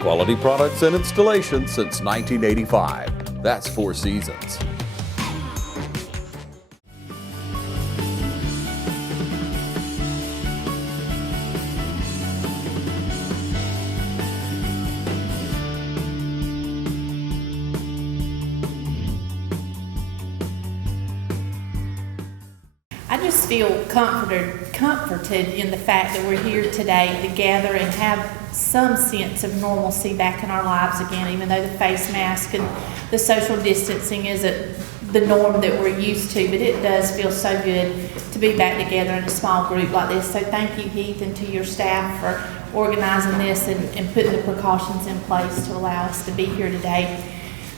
Quality products and installations since 1985. That's 4 Seasons. I just feel comforted in the fact that we're here today to gather and have some sense of normalcy back in our lives again, even though the face mask and the social distancing isn't the norm that we're used to, but it does feel so good to be back together in a small group like this. So thank you, Heath, and to your staff for organizing this and putting the precautions in place to allow us to be here today.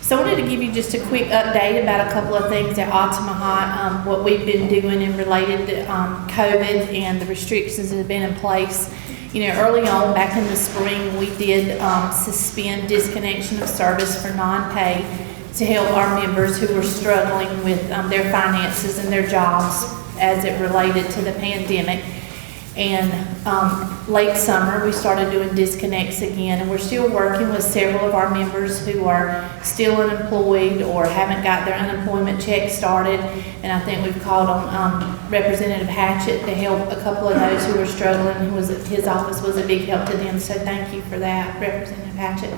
So I wanted to give you just a quick update about a couple of things at Altamaha, what we've been doing in related to COVID and the restrictions that have been in place. You know, early on, back in the spring, we did suspend disconnection of service for non-pay to help our members who were struggling with their finances and their jobs as it related to the pandemic. And late summer, we started doing disconnects again, and we're still working with several of our members who are still unemployed or haven't got their unemployment check started. And I think we've called on Representative Hatchett to help a couple of those who are struggling. His office was a big help to them, so thank you for that, Representative Hatchett.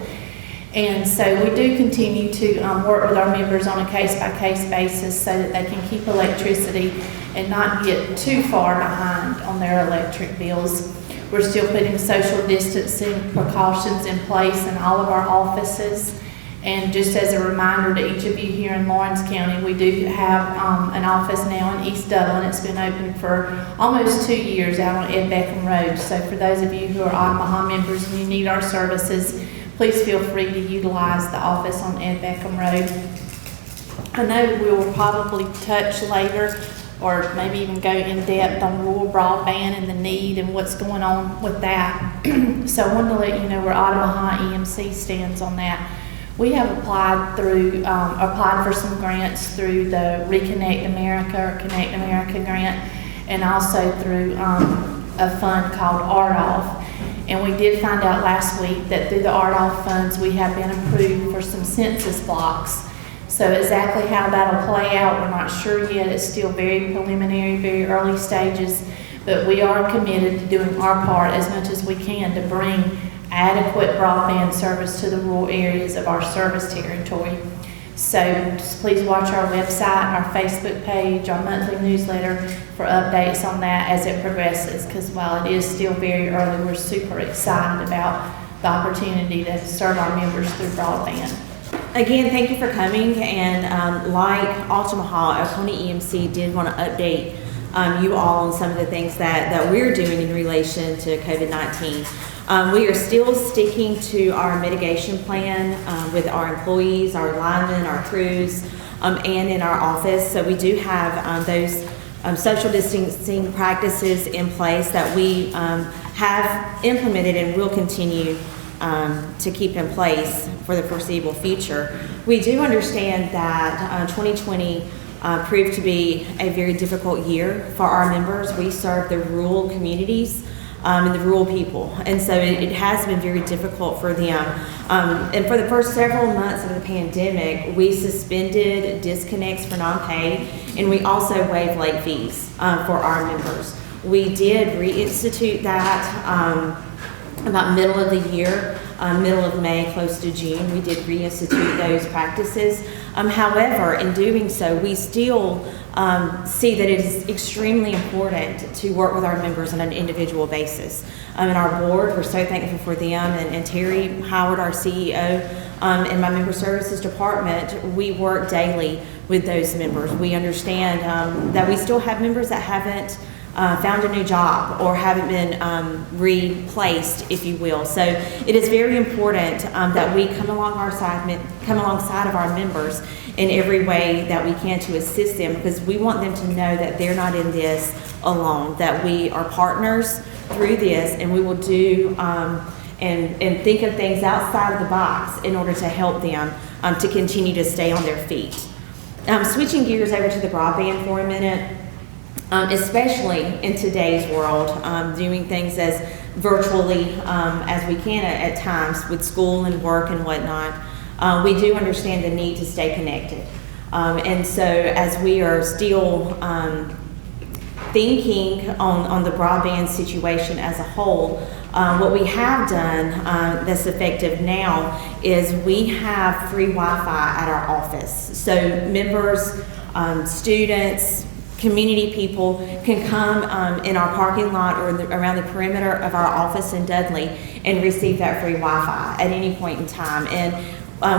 And so we do continue to work with our members on a case-by-case basis so that they can keep electricity and not get too far behind on their electric bills. We're still putting social distancing precautions in place in all of our offices. And just as a reminder to each of you here in Lawrence County, we do have an office now in East Dublin. It's been open for almost 2 years out on Ed Beckham Road. So for those of you who are Altamaha members and you need our services, please feel free to utilize the office on Ed Beckham Road. I know we will probably touch later or maybe even go in depth on rural broadband and the need and what's going on with that. So I wanted to let you know where Altamaha EMC stands on that. We have applied for some grants through the Reconnect America or Connect America grant, and also through a fund called RDOF. And we did find out last week that through the RDOF funds, we have been approved for some census blocks. So exactly how that'll play out, we're not sure yet. It's still very preliminary, very early stages, but we are committed to doing our part as much as we can to bring adequate broadband service to the rural areas of our service territory. So just please watch our website, our Facebook page, our monthly newsletter for updates on that as it progresses, because while it is still very early, we're super excited about the opportunity to serve our members through broadband. Again, thank you for coming, and like Altamaha, Oconee EMC did want to update you all on some of the things that we're doing in relation to COVID-19. We are still sticking to our mitigation plan with our employees, our linemen, our crews, and in our office. So we do have those social distancing practices in place that we have implemented and will continue to keep in place for the foreseeable future. We do understand that 2020 proved to be a very difficult year for our members. We serve the rural communities and the rural people, and so it has been very difficult for them. And for the first several months of the pandemic, we suspended disconnects for non-pay, and we also waived late fees for our members. We did reinstitute that about middle of the year, middle of May, close to June. We did reinstitute those practices. However, in doing so, we still see that it is extremely important to work with our members on an individual basis. And our board, we're so thankful for them, and Terry Howard, our CEO, and my member services department, we work daily with those members. We understand that we still have members that haven't found a new job or haven't been replaced, if you will. So it is very important that we come alongside of our members in every way that we can to assist them, because we want them to know that they're not in this alone, that we are partners through this, and we will do and think of things outside of the box in order to help them to continue to stay on their feet. Switching gears over to the broadband for a minute, especially in today's world, doing things as virtually as we can at times with school and work and whatnot. We do understand the need to stay connected. And so as we are still thinking on the broadband situation as a whole, what we have done that's effective now is we have free Wi-Fi at our office. So members, students, community people can come in our parking lot or around the perimeter of our office in Dudley and receive that free Wi-Fi at any point in time. And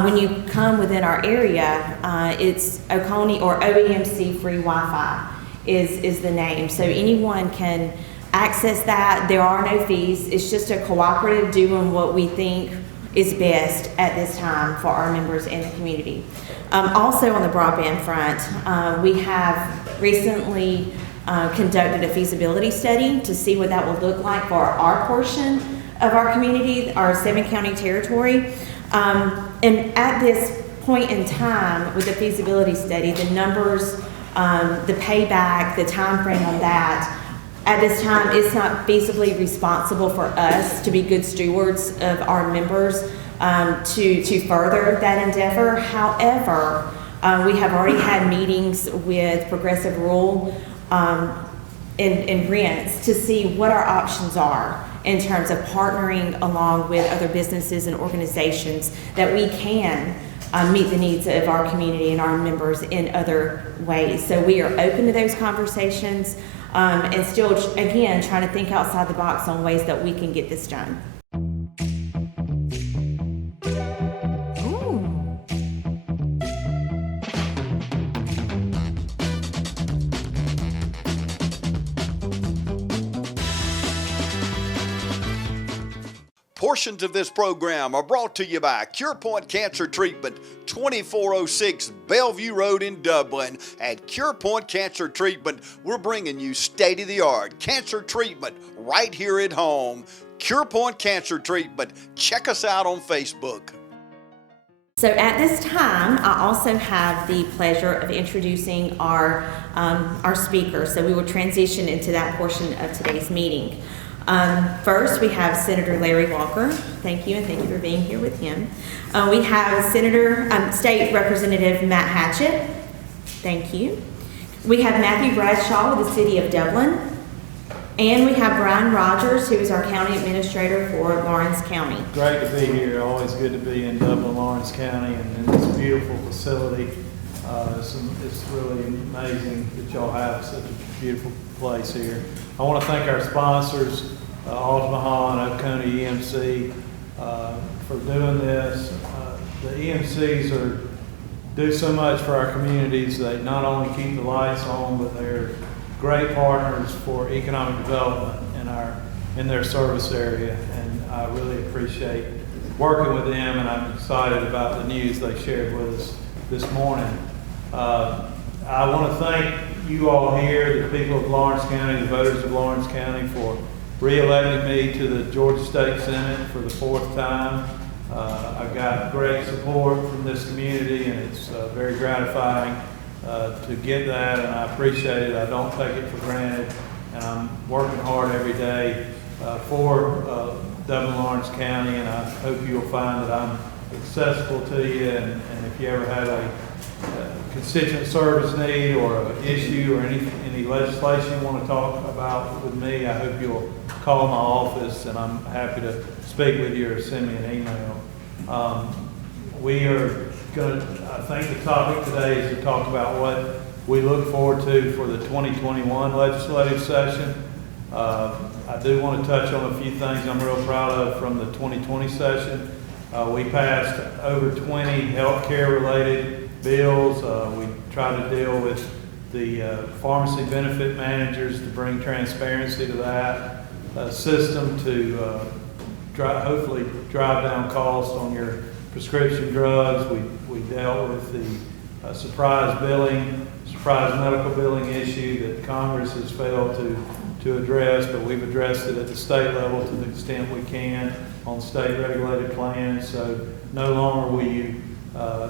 when you come within our area, it's Oconee or OEMC free Wi-Fi is the name. So anyone can access that. There are no fees. It's just a cooperative doing what we think is best at this time for our members in the community. Also on the broadband front, we have recently conducted a feasibility study to see what that will look like for our portion of our community, our 7-county territory. And at this point in time with the feasibility study, the numbers, the payback, the time frame on that, at this time, it's not feasibly responsible for us to be good stewards of our members to further that endeavor. However, we have already had meetings with Progressive Rural and Rents to see what our options are in terms of partnering along with other businesses and organizations that we can meet the needs of our community and our members in other ways. So we are open to those conversations and still, again, trying to think outside the box on ways that we can get this done. Portions of this program are brought to you by CurePoint Cancer Treatment, 2406 Bellevue Road in Dublin. At CurePoint Cancer Treatment, we're bringing you state-of-the-art cancer treatment right here at home. CurePoint Cancer Treatment. Check us out on Facebook. So at this time, I also have the pleasure of introducing our speakers. So we will transition into that portion of today's meeting. First, we have Senator Larry Walker. Thank you, and thank you for being here with him. We have State Representative Matt Hatchett. Thank you. We have Matthew Bradshaw with the City of Dublin. And we have Bryan Rogers, who is our County Administrator for Lawrence County. Great to be here. Always good to be in Dublin, Lawrence County, and in this beautiful facility. It's really amazing that y'all have such a beautiful place here. I want to thank our sponsors, Altamont and Oconee EMC, for doing this. The EMCs do so much for our communities. They not only keep the lights on, but they're great partners for economic development in their service area, and I really appreciate working with them, and I'm excited about the news they shared with us this morning. I want to thank you all here, the people of Lawrence County, the voters of Lawrence County, for re-electing me to the Georgia State Senate for the 4th time. I got great support from this community, and it's very gratifying to get that, and I appreciate it. I don't take it for granted, and I'm working hard every day for Dublin, Lawrence County, and I hope you'll find that I'm accessible to you, and if you ever have a constituent service need or an issue or any legislation you want to talk about with me, I hope you'll call my office, and I'm happy to speak with you or send me an email. We are going to, I think the topic today is to talk about what we look forward to for the 2021 legislative session. I do want to touch on a few things I'm real proud of from the 2020 session. We passed over 20 healthcare related bills. We tried to deal with the pharmacy benefit managers to bring transparency to that system to hopefully drive down costs on your prescription drugs. We dealt with the surprise medical billing issue that Congress has failed to address, but we've addressed it at the state level to the extent we can on state regulated plans. So no longer will you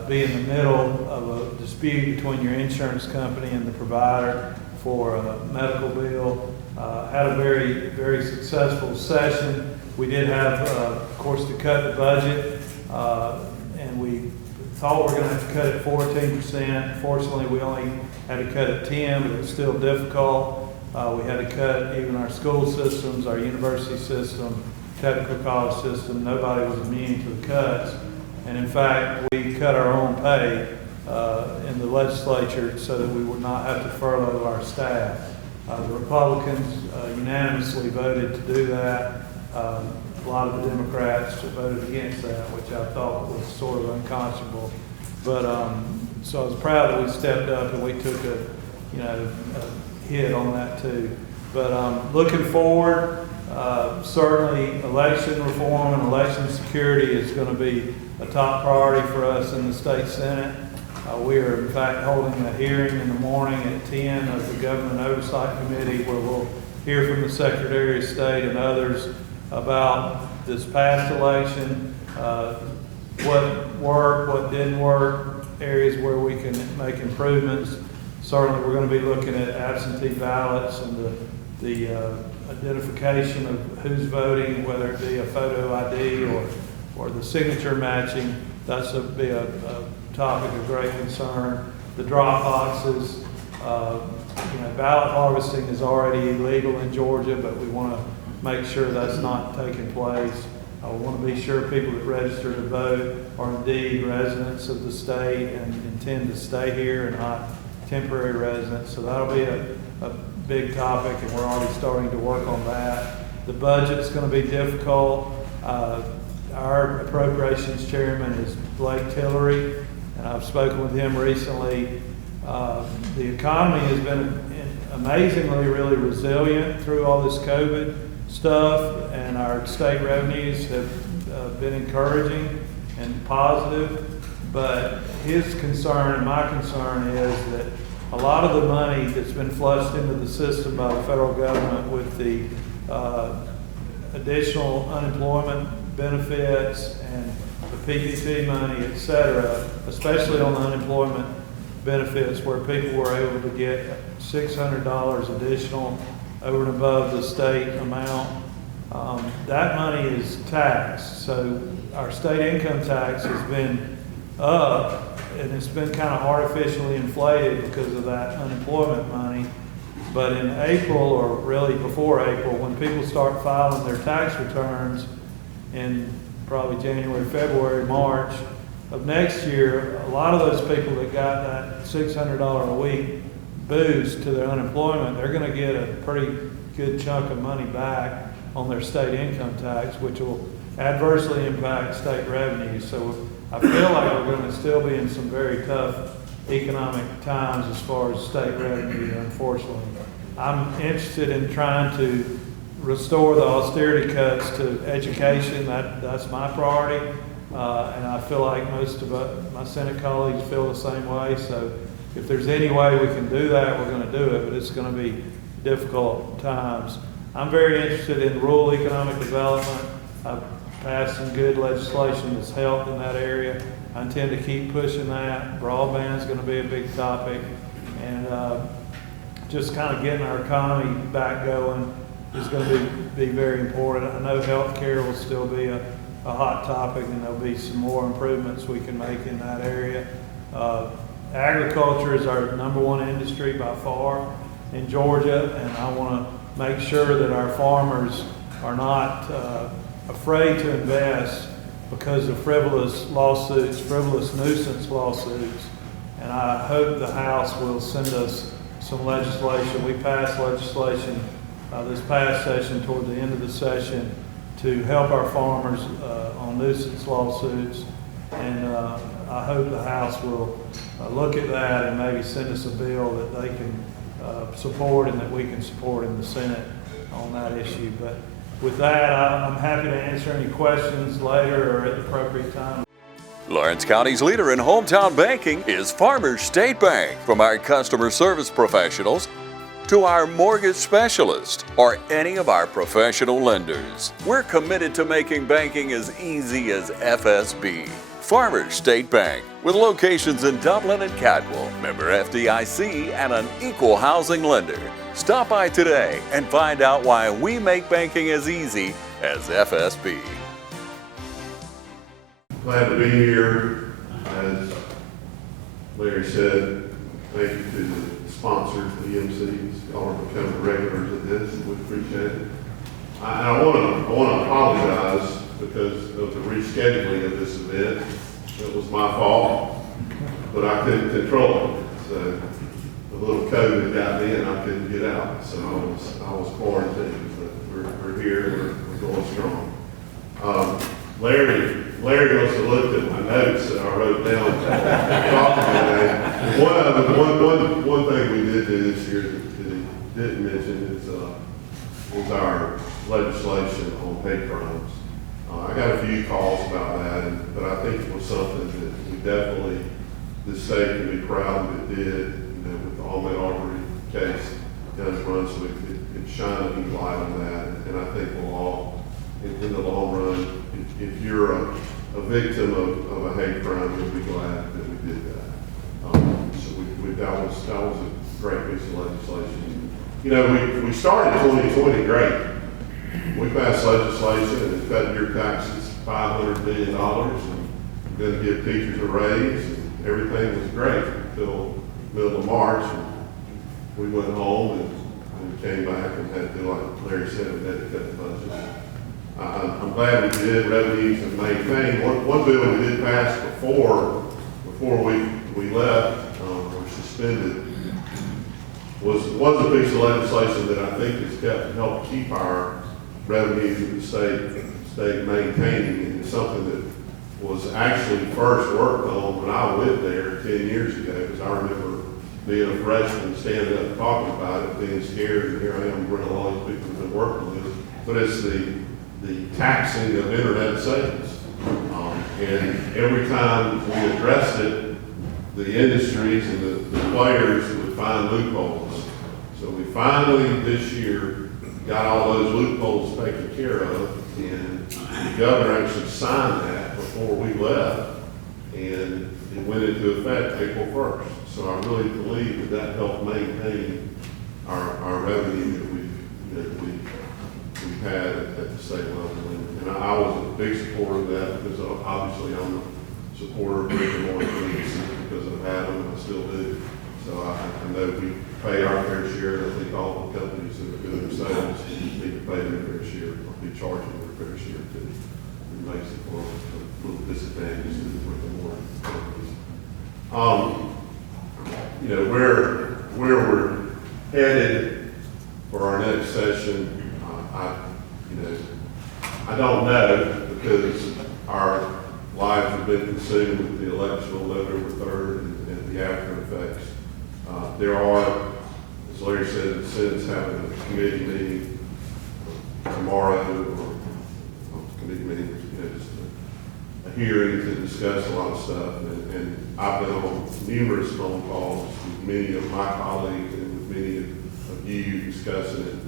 be in the middle of a dispute between your insurance company and the provider for a medical bill. Had a very, very successful session. We did have, of course, to cut the budget, and we thought we were going to have to cut it 14%. Fortunately, we only had to cut it 10, but it was still difficult. We had to cut even our school systems, our university system, technical college system. Nobody was immune to the cuts. And in fact, we cut our own pay in the legislature so that we would not have to furlough our staff. The Republicans unanimously voted to do that. A lot of the Democrats voted against that, which I thought was sort of unconscionable. But so I was proud that we stepped up and we took a hit on that too. But looking forward, certainly election reform and election security is going to be a top priority for us in the state Senate. We are in fact holding a hearing in the morning at 10 of the Government Oversight Committee where we'll hear from the Secretary of State and others about this past election, what worked, what didn't work, areas where we can make improvements. Certainly we're going to be looking at absentee ballots and the identification of who's voting, whether it be a photo ID or the signature matching. That's be a topic of great concern. The drop boxes, ballot harvesting is already illegal in Georgia, but we want to make sure that's not taking place. I want to be sure people that register to vote are indeed residents of the state and intend to stay here and not temporary residents. So that'll be a big topic, and we're already starting to work on that. The budget's going to be difficult. Our appropriations chairman is Blake Tillery, and I've spoken with him recently. The economy has been amazingly really resilient through all this COVID stuff, and our state revenues have been encouraging and positive. But his concern and my concern is that a lot of the money that's been flushed into the system by the federal government with the additional unemployment benefits and the PPP money, et cetera, especially on the unemployment benefits where people were able to get $600 additional over and above the state amount. That money is taxed. So our state income tax has been up, and it's been kind of artificially inflated because of that unemployment money. But in April, or really before April, when people start filing their tax returns in probably January, February, March of next year, a lot of those people that got that $600 a week boost to their unemployment, they're going to get a pretty good chunk of money back on their state income tax, which will adversely impact state revenues. So I feel like we're going to still be in some very tough economic times as far as state revenue, unfortunately. I'm interested in trying to restore the austerity cuts to education. That's my priority, and I feel like most of my Senate colleagues feel the same way. So if there's any way we can do that, we're going to do it, but it's going to be difficult times. I'm very interested in rural economic development. I've passed some good legislation that's helped in that area. I intend to keep pushing that. Broadband is going to be a big topic, and just kind of getting our economy back going is going to be very important. I know healthcare will still be a hot topic, and there'll be some more improvements we can make in that area. Agriculture is our #1 industry by far in Georgia, and I want to make sure that our farmers are not afraid to invest because of frivolous lawsuits, frivolous nuisance lawsuits. And I hope the House will send us some legislation. We passed legislation this past session, toward the end of the session, to help our farmers on nuisance lawsuits. And I hope the House will look at that and maybe send us a bill that they can support and that we can support in the Senate on that issue. But with that, I'm happy to answer any questions later or at the appropriate time. Lawrence County's leader in hometown banking is Farmers State Bank. From our customer service professionals to our mortgage specialist or any of our professional lenders, we're committed to making banking as easy as FSB. Farmers State Bank, with locations in Dublin and Cadwell, member FDIC, and an equal housing lender. Stop by today and find out why we make banking as easy as FSB. Glad to be here. As Larry said, thank you to the sponsors, the EMCs. Y'all are becoming regulars of this, and we appreciate it. I want to apologize because of the rescheduling of this event. It was my fault, but I couldn't control it. So a little COVID got me and I couldn't get out. So I was quarantined, but we're here, we're going strong. Larry must have looked at my notes that I wrote down talking today. One thing we did do this year that he didn't mention is our legislation on hate crimes. I got a few calls about that, but I think it was something that we definitely, this state can be proud that it did, with the Allman Arbery case, Guns Brunswick, it shined a new light on that, and I think we'll all, in the long run, if you're a victim of a hate crime, you'll be glad that we did that. That was a great piece of legislation. We started 2020 great. We passed legislation and it cut your taxes $500 million and going to give teachers a raise, and everything was great until middle of March. And we went home and came back and had to do, like Larry said, we had to cut the budget. I'm glad we did. Revenues and maintained. One bill we did pass before we left or suspended was a piece of legislation that I think has helped keep our revenues of the state maintaining, and it's something that was actually first worked on when I went there 10 years ago, because I remember being a freshman, standing up and talking about it, being scared, and here I am, bringing all these people who've been working with it. But it's the taxing of internet sales. And every time we addressed it, the industries and the players would find loopholes. So we finally, this year, got all those loopholes taken care of, and the governor actually signed that before we left, and it went into effect April 1st. So I really believe that helped maintain our revenue that we've had at the state level. And I was a big supporter of that, because obviously I'm a supporter of brick and mortar because I've had them and I still do. So I know we pay our fair share. I think all the companies that are doing sales need to pay their fair share, or be charging their fair share too. It makes it for a little disadvantage to the brick and mortar companies. Where we're headed for our next session, I don't know, because our lives have been consumed with the election on November 3rd and the after effects. There are, as Larry said, the Senate's having a committee meeting tomorrow, or committee meeting, just a hearing to discuss a lot of stuff. And I've been on numerous phone calls with many of my colleagues and with many of you discussing it.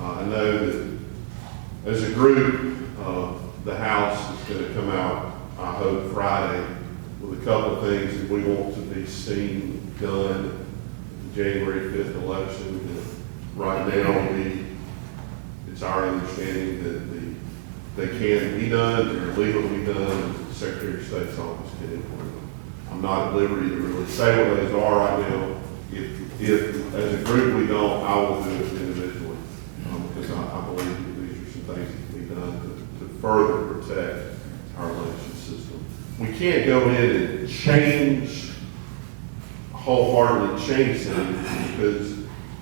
I know that as a group, the House is going to come out, I hope, Friday with a couple of things that we want to be seen done the January 5th election. And right now, it's our understanding that they can be done, they're legally done, and the Secretary of State's office can implement them. I'm not at liberty to really say what those are right now. If as a group we don't, I will do it individually, because I believe that these are some things that can be done to further protect our election system. We can't go in and wholeheartedly change things, because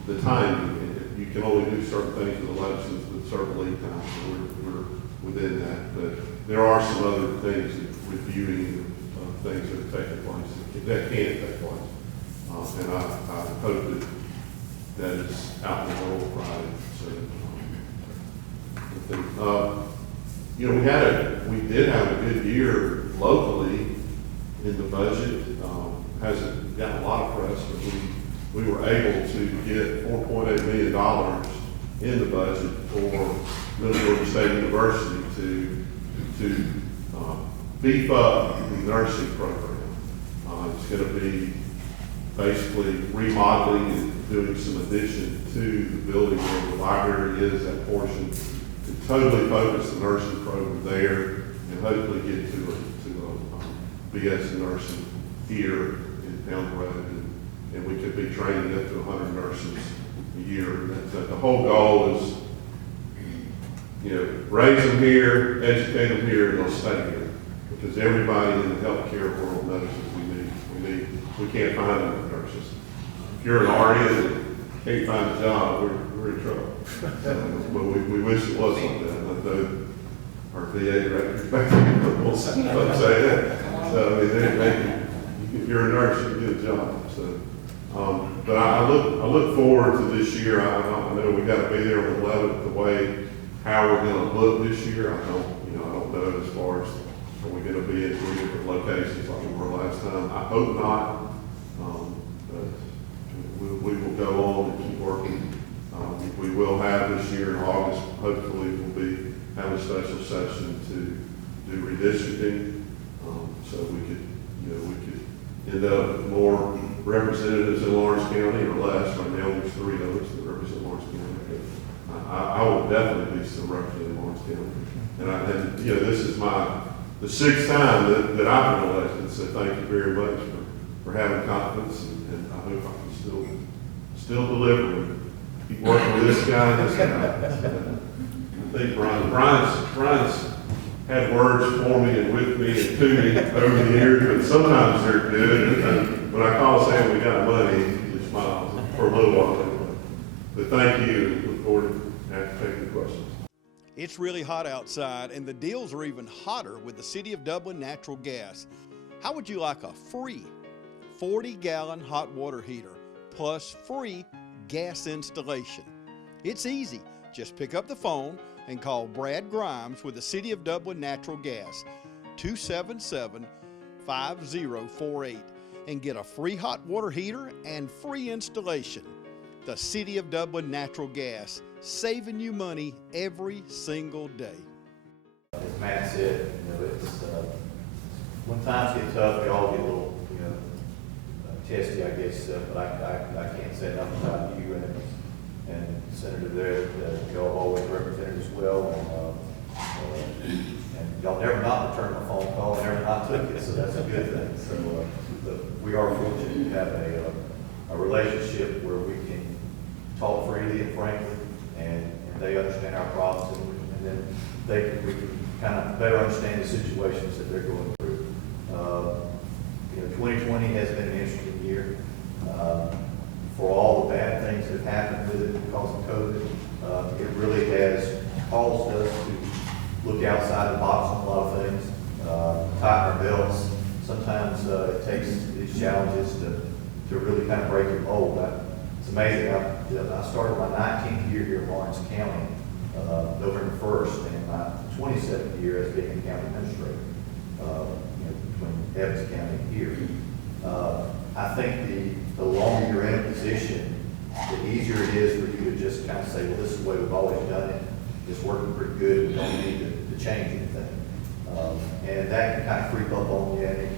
the timing, you can only do certain things with elections with certain lead times, so we're within that. But there are some other things that reviewing things that are taking place that can take place. And I hope that is out in the world Friday. So, we did have a good year locally in the budget. Hasn't gotten a lot of press, but we were able to get $4.8 million in the budget for Middle Georgia State University to beef up the nursing program. It's going to be basically remodeling and doing some addition to the building where the library is, that portion, to totally focus the nursing program there and hopefully get to a BS in nursing here down the road. And we could be training up to 100 nurses a year. The whole goal is, raise them here, educate them here, and they'll stay here. Because everybody in the healthcare world knows that we can't find enough nurses. If you're an RN and can't find a job, we're in trouble. But we wish it was like that. I know our VA director back there will say that. So, I mean, if you're a nurse, you get a job. So, but I look forward to this year. I know we got to be there on the 11th. The way how we're going to look this year, I don't know as far as are we going to be at 3 different locations like we were last time. I hope not. But we will go on and keep working. We will have this year in August. Hopefully, we'll be having a special session to do redistricting, so we could end up with more representatives in Lawrence County or less. Right now, there's 3 of us that represent Lawrence County. I will definitely be still representing Lawrence County. And this is the 6th time that I've been elected. So thank you very much for having confidence, and I hope I can still deliver and keep working with this guy and this guy. I think Bryan's had words for me and with me and to me over the years, but sometimes they're good. And when I call Sam, we got money, he smiles for a little while anyway. But thank you, and look forward to taking questions. It's really hot outside, and the deals are even hotter with the City of Dublin natural gas. How would you like a free 40-gallon hot water heater plus free gas installation? It's easy. Just pick up the phone and call Brad Grimes with the City of Dublin Natural Gas, 277-5048, and get a free hot water heater and free installation. The City of Dublin Natural Gas, saving you money every single day. As Matt said, it's when times get tough, we all get a little, testy, I guess. But I can't say enough about you and Senator there that y'all always represented as well. And y'all never not returned my phone call, and never not took it, so that's a good thing. So we are fortunate to have a relationship where we can talk freely and frankly, and they understand our problems, and then we can kind of better understand the situations that they're going through. 2020 has been an interesting year. For all the bad things that have happened with it because of COVID, it really has caused us to look outside the box on a lot of things, tighten our belts. Sometimes it takes these challenges to really kind of break your mold. It's amazing. I started my 19th year here in Lawrence County, November 1st, and my 27th year as being a county administrator, between Evans County and here. I think the longer you're in a position, the easier it is for you to just kind of say, well, this is the way we've always done it. It's working pretty good. We don't need to change anything. And that can kind of creep up on you, and it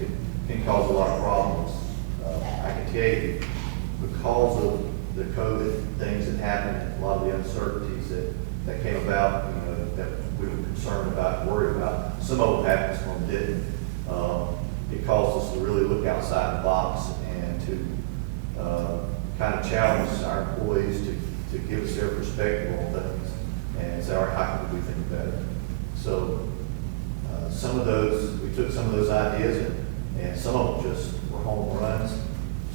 can cause a lot of problems. I can tell you, because of the COVID things that happened, a lot of the uncertainties that came about, that we were concerned about, worried about. Some of them happened, some of them didn't. It caused us to really look outside the box and to kind of challenge our employees to give us their perspective on things and say, all right, how can we think better? So we took some of those ideas and some of them just were home runs.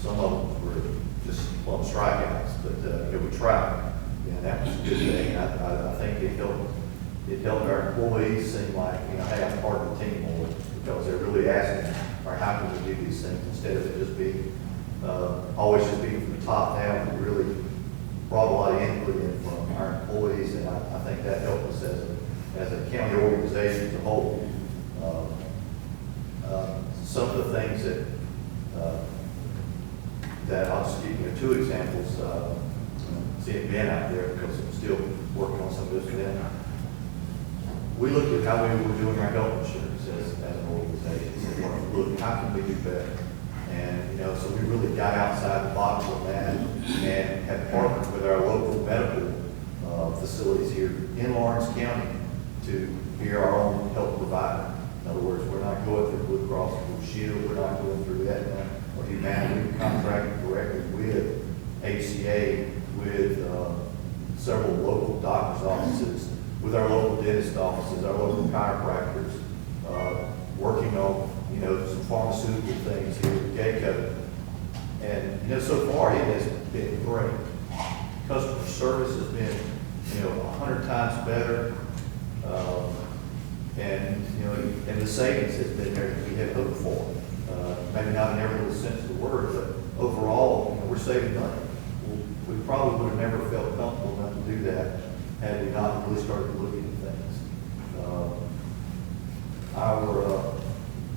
Some of them were just plumb strikeouts, but we tried, and that was a good thing. I think it helped our employees seem like, hey, I'm part of the team more, because they're really asking, all right, how can we do these things instead of it just being always just being from the top down. We really brought a lot of input in from our employees, and I think that helped us as a county organization as a whole. Some of the things that I'll just give you 2 examples. Seeing Ben out there, because I'm still working on some of this with him. We looked at how we were doing our health insurance as an organization. look, how can we do better? And, you know, so we really got outside the box on that and have partnered with our local medical facilities here in Lawrence County to be our own health provider. In other words, we're not going through Blue Cross Blue Shield, we're not going through Aetna or Humana. We've contracted directly with HCA, with several local doctor's offices, with our local dentist offices, our local chiropractors, working on, you know, some pharmaceutical things here at Geico. And, you know, so far it has been great. Customer service has been, you know, 100 times better. And, you know, and the savings has been there that we had hoped for. Maybe not in every little sense of the word, but overall, you know, we're saving money. We probably would have never felt comfortable enough to do that had we not really started looking at things. Our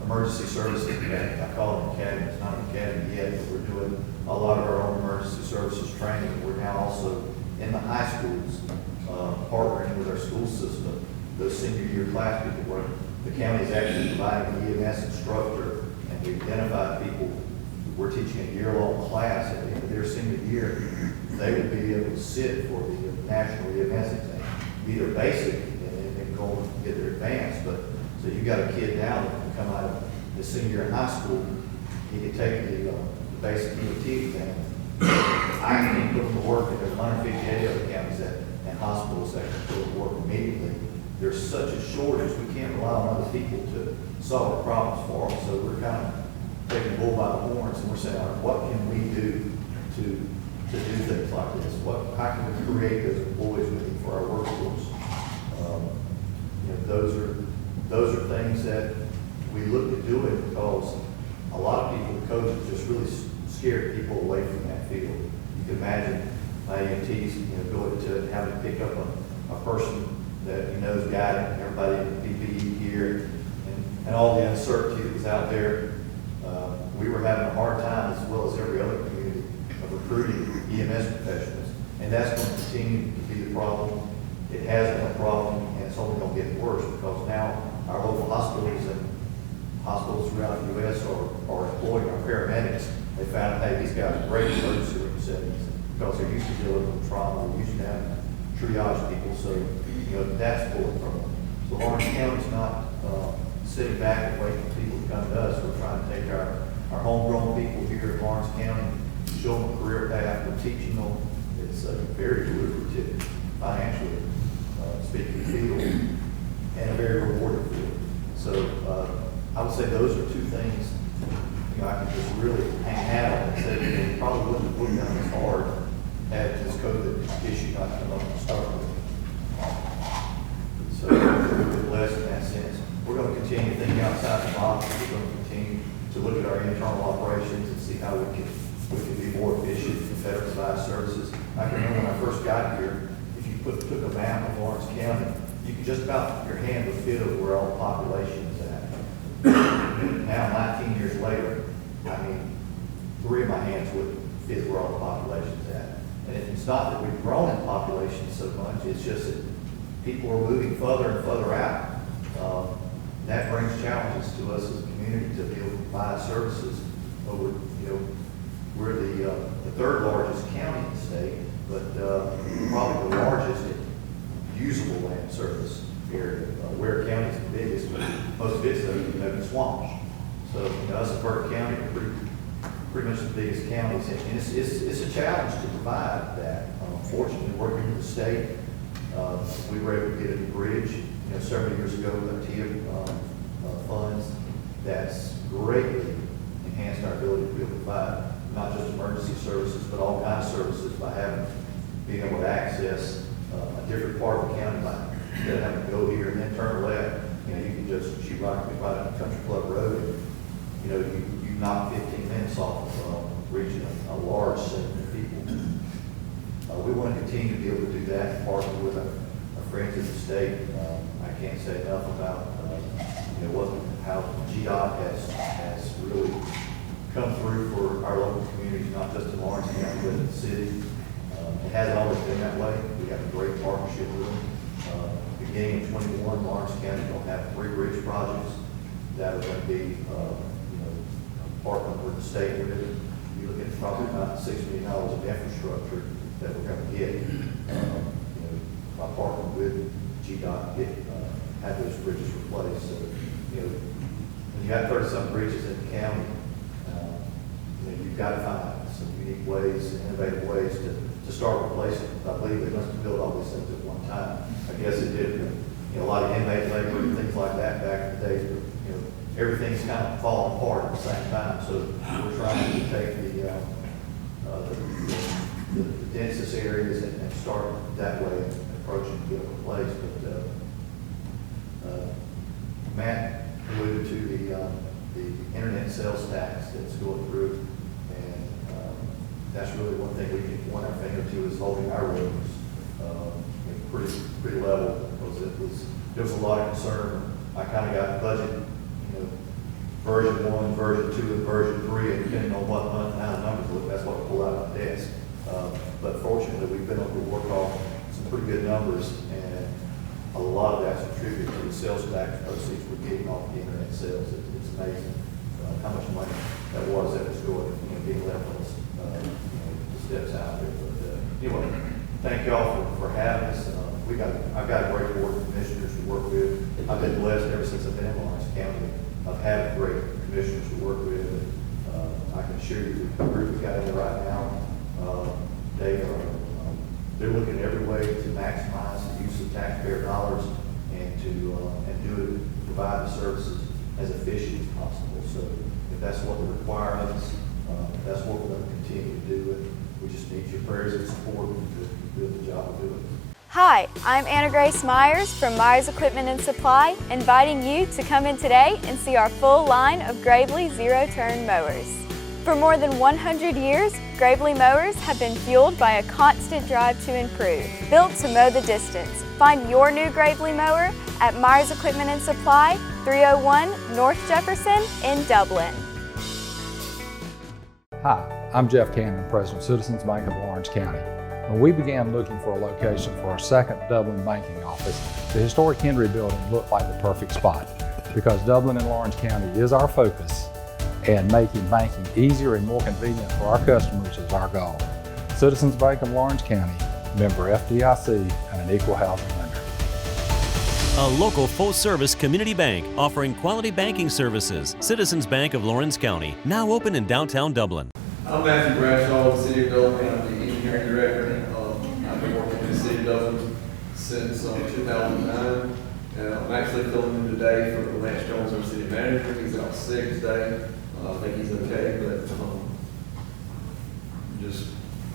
emergency services academy, I call it an academy, it's not an academy yet, but we're doing a lot of our own emergency services training. We're now also in the high schools, partnering with our school system, those senior year class people, where the county is actually providing an EMS instructor, and we identify people. We're teaching a year-long class at the end of their senior year. They would be able to sit for the national EMS exam, either basic and then go and get their advanced. But so you got a kid now that can come out of the senior year in high school, he can take the basic EMT exam. I can put them to work, and there's 158 other counties and hospitals that can put them to work immediately. There's such a shortage, we can't rely on other people to solve the problems for them. So we're kind of taking the bull by the horns, and we're saying, all right, what can we do to do things like this? How can we create those employees we need for our workforce? You know, those are things that we looked at doing because a lot of people with COVID just really scared people away from that field. You can imagine my EMTs, you know, going to having to pick up a person that he knows guiding everybody in PPE gear and all the uncertainty that was out there. We were having a hard time, as well as every other community, of recruiting EMS professionals. And that's going to continue to be the problem. It has been a problem, and it's only going to get worse because now our local hospitals and hospitals throughout the U.S. are employing our paramedics. They found, hey, these guys are great in emergency room settings because they're used to dealing with trauma, they're used to having triage people. So, you know, that's pulling from them. So Lawrence County's not sitting back and waiting for people to come to us. We're trying to take our homegrown people here in Lawrence County, show them a career path, we're teaching them. It's a very lucrative, financially speaking field, and a very rewarding field. So I would say those are two things, you know, I can just really hang a hat on and say, you know, probably wouldn't have looked down as hard had this COVID issue not come up to start with. So we're blessed in that sense. We're going to continue to think outside the box. We're going to continue to look at our internal operations and see how we can be more efficient and better provide services. I can remember when I first got here, if you took a map of Lawrence County, you could just about, your hand would fit over where all the population is at. Now, 19 years later, I mean, 3 of my hands would fit where all the population is at. And it's not that we've grown in population so much, it's just that people are moving further and further out. That brings challenges to us as a community to be able to provide services. Over, you know, we're the 3rd largest county in the state, but probably the largest usable land service area. Ware County is the biggest, but most of it's in swamps. So, you know, us in Burke County are pretty much the biggest counties, and it's a challenge to provide that. Fortunately, working with the state, we were able to get a bridge, you know, several years ago with our TIP funds. That's greatly enhanced our ability to be able to provide not just emergency services, but all kinds of services by being able to access a different part of the county line. Instead of having to go here and then turn left, you know, you can just shoot right on Country Club Road. And, you know, you knock 15 minutes off of reaching a large segment of people. We want to continue to be able to do that and partner with our friends in the state. I can't say enough about you know how GDOT has really come through for our local communities, not just in Lawrence County, but in the city. It hasn't always been that way. We have a great partnership with them. Beginning in 21, Lawrence County will have 3 bridge projects that are going to be the state with it. You're looking at probably about $6 million of infrastructure that we're going to get. By partnering with GDOT to have those bridges replaced. So, when you have 30-some bridges in the county, you've got to find some unique ways, innovative ways to start replacing. I believe they must have built all these things at one time. I guess it did, a lot of inmate labor and things like that back in the day. But, everything's kind of falling apart at the same time. So we're trying to take the densest areas and start that way, approaching to get it replaced. But Matt alluded to the internet sales tax that's going through, and that's really one thing we can point our finger to is holding our roads pretty level, because there was a lot of concern. I kind of got budget, version 1, version 2, and version 3, and depending on what month and how the numbers look, that's what I pull out of my desk. But fortunately, we've been able to work off some pretty good numbers, and a lot of that's attributed to the sales tax proceeds we're getting off the internet sales. It's amazing how much money that was going, being left on the steps out there. But anyway, thank y'all for having us. I've got a great board of commissioners to work with. I've been blessed ever since I've been in Lawrence County. I've had great commissioners to work with. I can assure you the group we've got in there right now, they're looking at every way to maximize the use of taxpayer dollars and to provide the services as efficient as possible. So if that's what they require of us, that's what we're going to continue to do. And we just need your prayers and support to do the job we're doing. Hi, I'm Anna Grace Myers from Myers Equipment and Supply, inviting you to come in today and see our full line of Gravely zero-turn mowers. For more than 100 years, Gravely mowers have been fueled by a constant drive to improve. Built to mow the distance. Find your new Gravely mower at Myers Equipment and Supply, 301 North Jefferson in Dublin. Hi, I'm Jeff Cannon, President of Citizens Bank of Lawrence County. When we began looking for a location for our second Dublin banking office, the historic Henry building looked like the perfect spot because Dublin and Lawrence County is our focus, and making banking easier and more convenient for our customers is our goal. Citizens Bank of Lawrence County, member FDIC, and an equal housing lender. A local full-service community bank offering quality banking services. Citizens Bank of Lawrence County, now open in downtown Dublin. I'm Matthew Bradshaw of the City of Dublin. I'm the engineering director. I've been working in the City of Dublin since 2009. And I'm actually filling in today for Lance Jones, our city manager. He's out sick today. I think he's okay, but just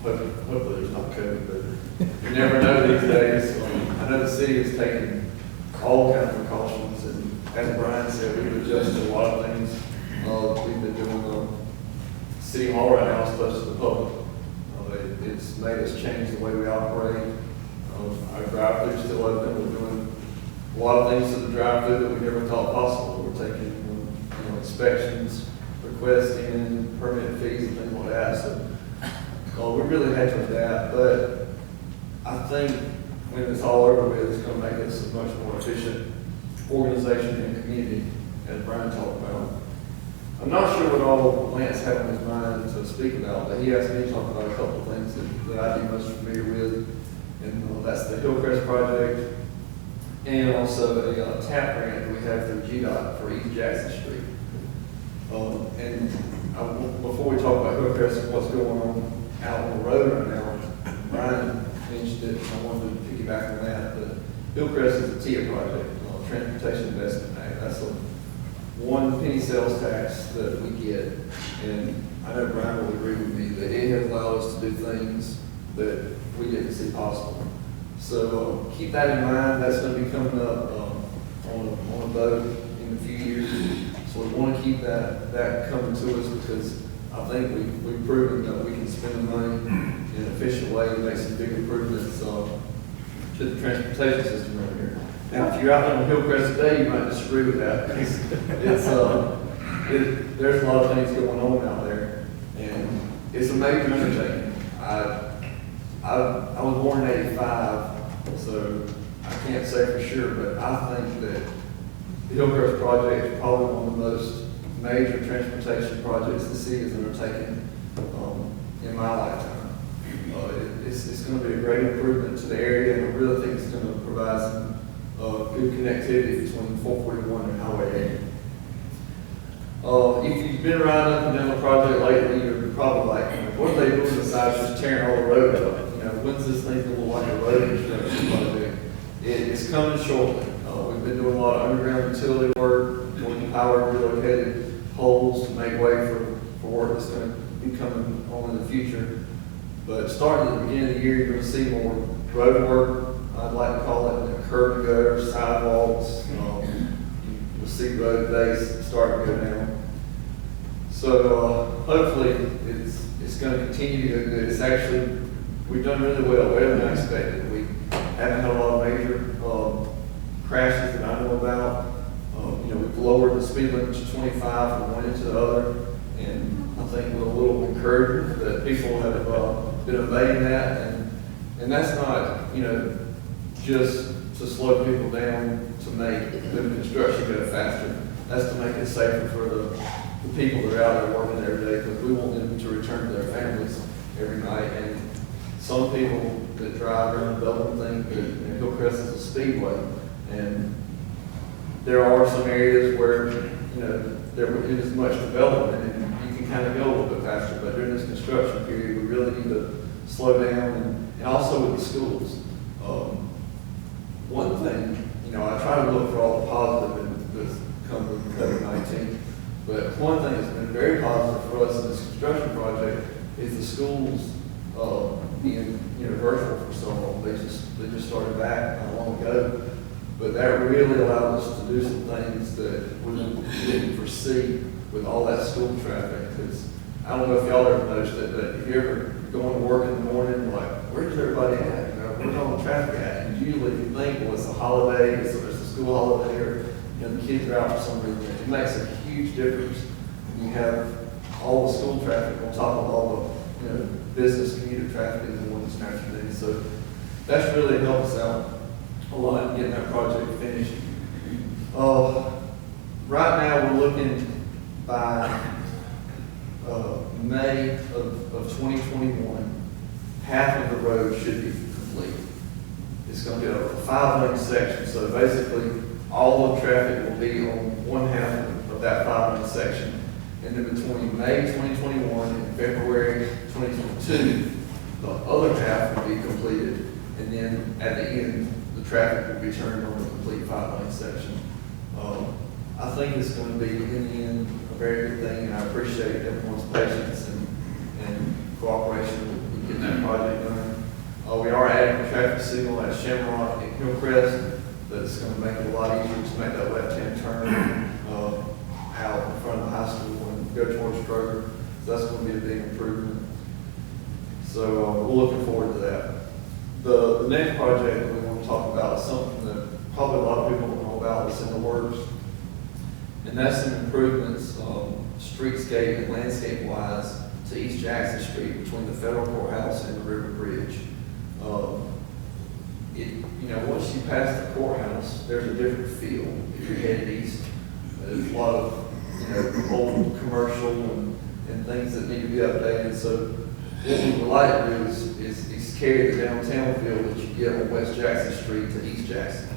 hopefully there's not COVID, but you never know these days. I know the city has taken all kinds of precautions, and as Bryan said, we've adjusted a lot of things. We've been doing City Hall right now is close to the public. It's made us change the way we operate. Our drive-thru is still open. We're doing a lot of things to the drive-thru that we never thought possible. We're taking inspections, requesting permit fees and things like that. So we really had to adapt, but I think when it's all over with, it's going to make us a much more efficient organization and community, as Bryan talked about. I'm not sure what all Lance had on his mind to speak about, but he asked me to talk about a couple of things that I'd be most familiar with, and that's the Hillcrest project, and also a TAP grant that we have through GDOT for East Jackson Street. Before we talk about Hillcrest and what's going on out on the road right now, Bryan mentioned it, I wanted to piggyback on that, but Hillcrest is a TIA project, Transportation Investment Act. That's a 1 penny sales tax that we get, and I know Bryan will agree with me that it has allowed us to do things that we didn't see possible. So keep that in mind. That's going to be coming up on a vote in a few years. So we want to keep that coming to us, because I think we've proven that we can spend the money in an efficient way to make some big improvements to the transportation system right here. Now, if you're out there on Hillcrest today, you might disagree with that. There's a lot of things going on out there, and it's a major undertaking. I was born in '85, so I can't say for sure, but I think that the Hillcrest project is probably one of the most major transportation projects the city has undertaken in my lifetime. It's going to be a great improvement to the area, and I really think it's going to provide some good connectivity between 441 and Highway 80. If you've been riding up and down the project lately, you're probably like, what are they doing besides just tearing all the road up? When's this thing going to look like a road construction project? It's coming shortly. We've been doing a lot of underground utility work, doing power relocated poles to make way for work that's going to be coming on in the future. But starting at the beginning of the year, you're going to see more road work. I'd like to call it curb and gutter, sidewalks. You'll see road base starting to go down. So hopefully it's going to continue to go good. It's actually, we've done really well, better than I expected. We haven't had a lot of major crashes that I know about. We've lowered the speed limit to 25 from one end to the other, and I think we're a little encouraged that people have been obeying that, and that's not, just to slow people down to make the construction go faster. That's to make it safer for the people that are out there working every day, because we want them to return to their families every night. And some people that drive around Dublin think that Hillcrest is a speedway, and there are some areas where there isn't as much development, and you can kind of go a little bit faster. But during this construction period, we really need to slow down, and also with the schools. One thing, I try to look for all the positive that's come with COVID-19, but one thing that's been very positive for us in this construction project is the schools being virtual for so long. They just started back not long ago, but that really allowed us to do some things that we didn't foresee with all that school traffic. Because I don't know if y'all ever noticed it, but if you're ever going to work in the morning, like, where's everybody at? Where's all the traffic at? And usually if you think, well, it's a holiday, it's a school holiday, or the kids are out for some reason. It makes a huge difference when you have all the school traffic on top of all the business commuter traffic in the mornings and afternoons. So that's really helped us out a lot in getting that project finished. Right now we're looking by May of 2021, half of the road should be complete. It's going to be a 5-lane section, so basically all the traffic will be on one half of that 5-lane section. And then between May 2021 and February 2022, the other half will be completed. And then at the end, the traffic will be turned on the complete 5-lane section. I think it's going to be, in the end, a very good thing, and I appreciate everyone's patience and cooperation with getting that project done. We are adding a traffic signal at Shamrock and Hillcrest that's going to make it a lot easier to make that left-hand turn out in front of the high school and go towards Kroger. So that's going to be a big improvement. So we're looking forward to that. The next project that we want to talk about is something that probably a lot of people don't know about. It's in the works. And that's some improvements, streetscape and landscape-wise, to East Jackson Street between the Federal Courthouse and the River Bridge. Once you pass the courthouse, there's a different feel if you're headed east. There's a lot of, old commercial and things that need to be updated. So what we would like to do is carry the downtown feel that you get on West Jackson Street to East Jackson.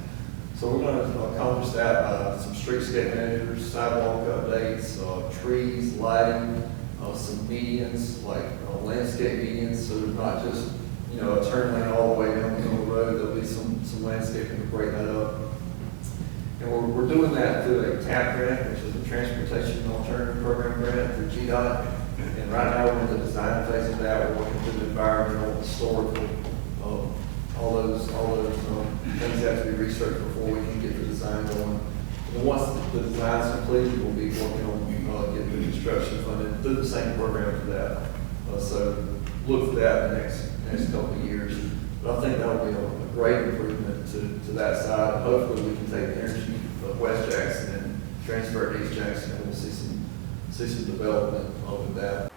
So we're going to accomplish that by some streetscape measures, sidewalk updates, trees, lighting, some medians, like landscape medians, so there's not just a turn lane all the way down the middle of the road. There'll be some landscaping to break that up. And we're doing that through a TAP grant, which is a Transportation Alternative Program grant through GDOT. And right now we're in the design phase of that. We're working through the environmental, historical, all those things have to be researched before we can get the design going. And once the design is completed, we'll be working on getting the construction funded through the same program for that. So look for that in the next couple of years. But I think that'll be a great improvement to that side. Hopefully we can take the energy of West Jackson and transfer it to East Jackson, and we'll see some development of that.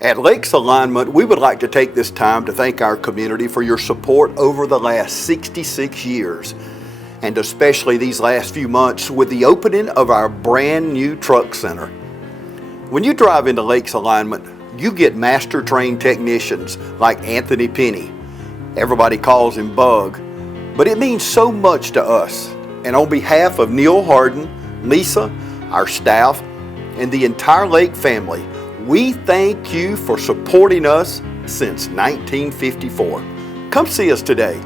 At Lakes Alignment, we would like to take this time to thank our community for your support over the last 66 years, and especially these last few months with the opening of our brand new truck center. When you drive into Lakes Alignment, you get master trained technicians like Anthony Penny. Everybody calls him Bug, but it means so much to us. And on behalf of Neil Harden, Lisa, our staff, and the entire Lake family, we thank you for supporting us since 1954. Come see us today.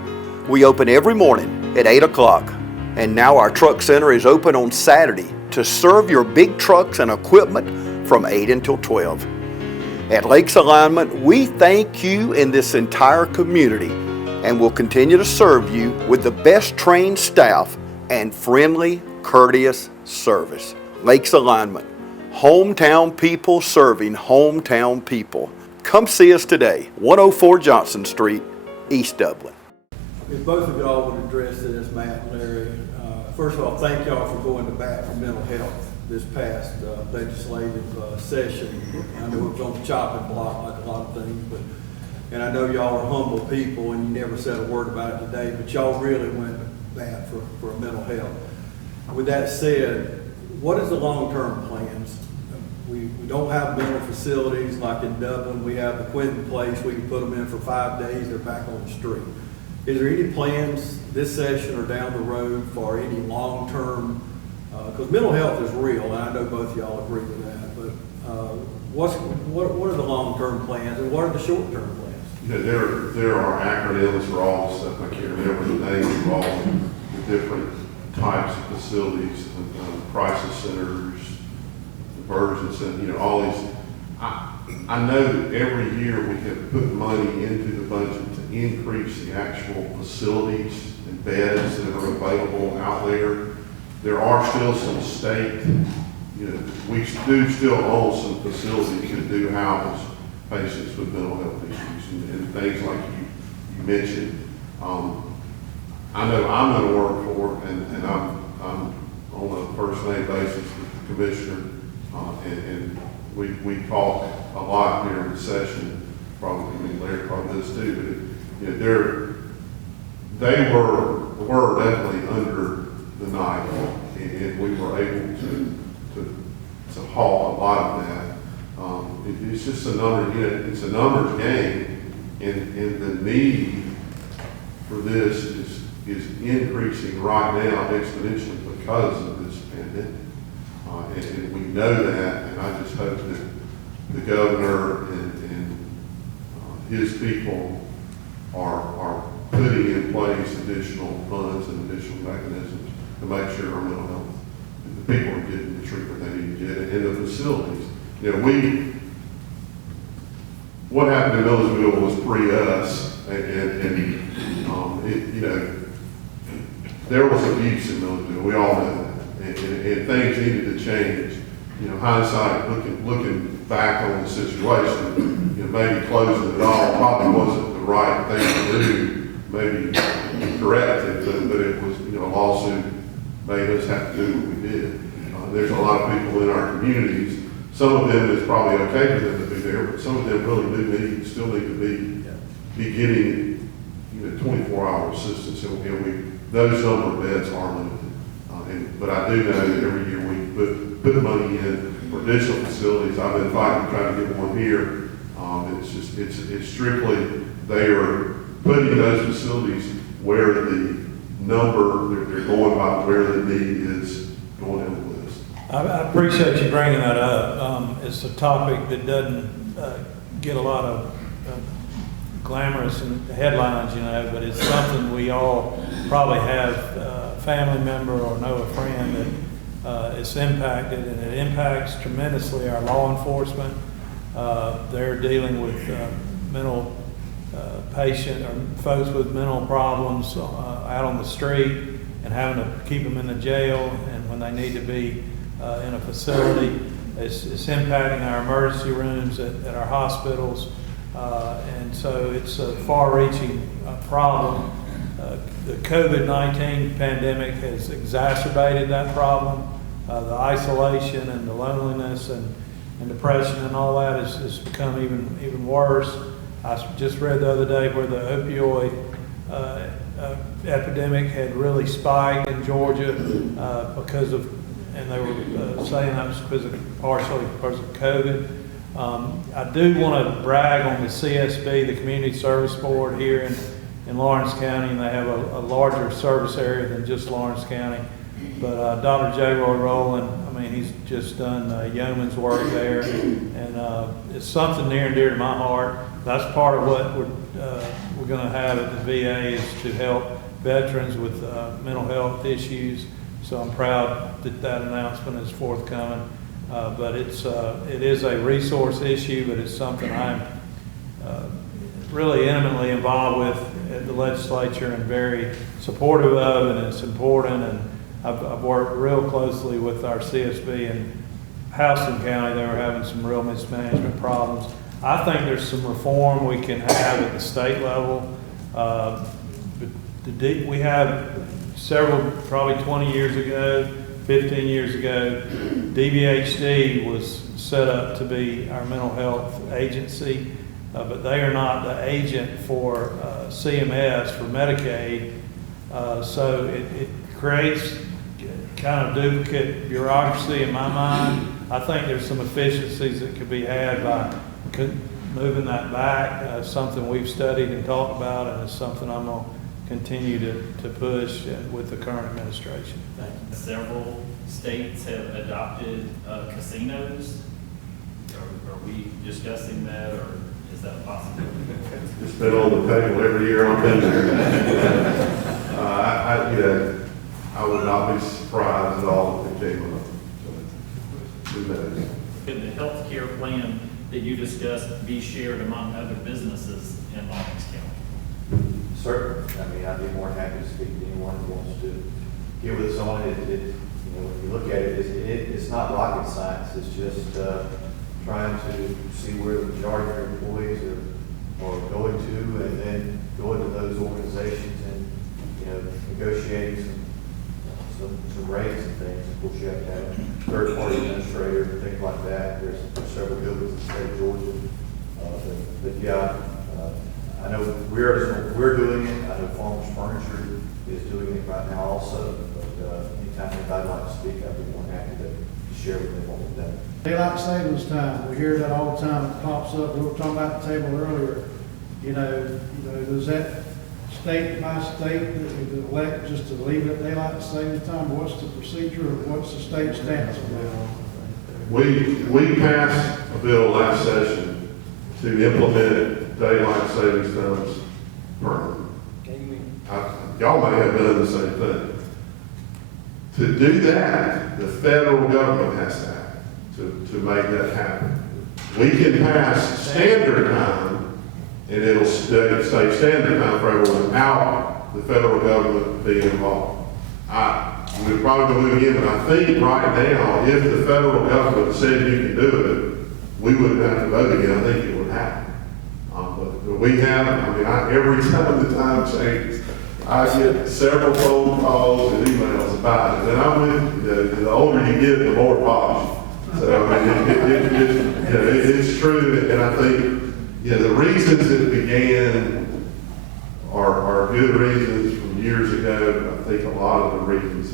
We open every morning at 8 o'clock, and now our truck center is open on Saturday to serve your big trucks and equipment from 8 until 12. At Lakes Alignment, we thank you and this entire community, and will continue to serve you with the best trained staff and friendly, courteous service. Lakes Alignment, hometown people serving hometown people. Come see us today, 104 Johnson Street, East Dublin. If both of y'all would address this, Matt and Larry, first of all, thank y'all for going to bat for mental health this past legislative session. I know it was on the chopping block like a lot of things, and I know y'all are humble people and you never said a word about it today, but y'all really went to bat for mental health. With that said, what is the long-term plans? We don't have mental facilities like in Dublin. We have the Quinton place. We can put them in for 5 days. They're back on the street. Is there any plans this session or down the road for any long-term, because mental health is real, and I know both of y'all agree with that, but what are the long-term plans and what are the short-term plans? You know, there are acronyms for all the stuff. I can't remember the names of all the different types of facilities, the crisis centers, the versions, and you know, all these. I know that every year we have put money into the budget to increase the actual facilities and beds that are available out there. There are still some state, you know, we do still own some facilities that do house patients with mental health issues and things like you mentioned. I know I'm going to work for, and I'm on a first name basis with the commissioner, and we talk a lot during the session. Probably, I mean, Larry probably does too. But you know, they were definitely under the knife, and we were able to halt a lot of that. It's just a number. You know, it's a numbers game, and the need for this is increasing right now exponentially because of this pandemic. And we know that, and I just hope that the governor and his people are putting in place additional funds and additional mechanisms to make sure our mental health, the people are getting the treatment they need to get, and the facilities. You know, what happened in Millersville was pre-us, and you know, there was abuse in Millersville. We all know that, and things needed to change. You know, hindsight, looking back on the situation, you know, maybe closing it all probably wasn't the right thing to do. Maybe correct it, but it was, you know, a lawsuit made us have to do what we did. There's a lot of people in our communities. Some of them it's probably okay for them to be there, but some of them really still need to be getting, you know, 24-hour assistance, and those number of beds are limited. But I do know that every year we put money in for additional facilities. I've been fighting trying to get one here. It's strictly they are putting those facilities where the number they're going by where the need is going in the list. I appreciate you bringing that up. It's a topic that doesn't get a lot of glamorous headlines, you know, but it's something we all probably have a family member or know a friend that it's impacted, and it impacts tremendously our law enforcement. They're dealing with mental patient or folks with mental problems out on the street and having to keep them in the jail, and when they need to be in a facility. It's impacting our emergency rooms at our hospitals, and so it's a far-reaching problem. The COVID-19 pandemic has exacerbated that problem. The isolation and the loneliness and depression and all that has become even worse. I just read the other day where the opioid epidemic had really spiked in Georgia because of and they were saying that was partially because of COVID. I do want to brag on the CSB, the Community Service Board here in Lawrence County, and they have a larger service area than just Lawrence County. But Dr. J. Roy Rowland, I mean, he's just done yeoman's work there, and it's something near and dear to my heart. That's part of what we're going to have at the VA, is to help veterans with mental health issues. So I'm proud that that announcement is forthcoming. But it is a resource issue, but it's something I'm really intimately involved with at the legislature and very supportive of, and it's important. And I've worked real closely with our CSB in Houston County. They were having some real mismanagement problems. I think there's some reform we can have at the state level. We have several, probably 20 years ago, 15 years ago, DBHD was set up to be our mental health agency, but they are not the agent for CMS, for Medicaid. So it creates kind of duplicate bureaucracy in my mind. I think there's some efficiencies that could be had by moving that back, something we've studied and talked about, and it's something I'm going to continue to push with the current administration. Thank you. Several states have adopted casinos. Are we discussing that, or is that possible? It's been on the table every year I've been there. I would not be surprised at all if it came up. So, who knows? Could the health care plan that you discussed be shared among other businesses in Lawrence County? Certainly. I mean, I'd be more than happy to speak to anyone who wants to get with us on it. If you look at it, it's not rocket science. It's just trying to see where the majority of our employees are going to, and then going to those organizations and negotiating some rates and things. Of course, you have to have a third-party administrator and things like that. There's several buildings in the state of Georgia. But yeah, I know we're doing it. I know Farmers Furniture is doing it right now also. But anytime anybody would like to speak, I'd be more than happy to share with them what we've done. Daylight savings time, we hear that all the time. It pops up. We were talking about the table earlier. Does that state by state that elect just to leave it at daylight savings time? What's the procedure, or what's the state stance on that? We passed a bill last session to implement daylight savings times permanently. Y'all may have done the same thing. To do that, the federal government has to act to make that happen. We can pass standard time, and it'll stay standard time for everyone without the federal government being involved. We're probably going to move again, but I think right now, if the federal government said you can do it, we wouldn't have to vote again. I think it would happen. But we have, every time the time changes, I get several phone calls and emails about it. And I'm with you, the older you get, the more polished. So, it's true, and I think, the reasons it began are good reasons from years ago, but I think a lot of the reasons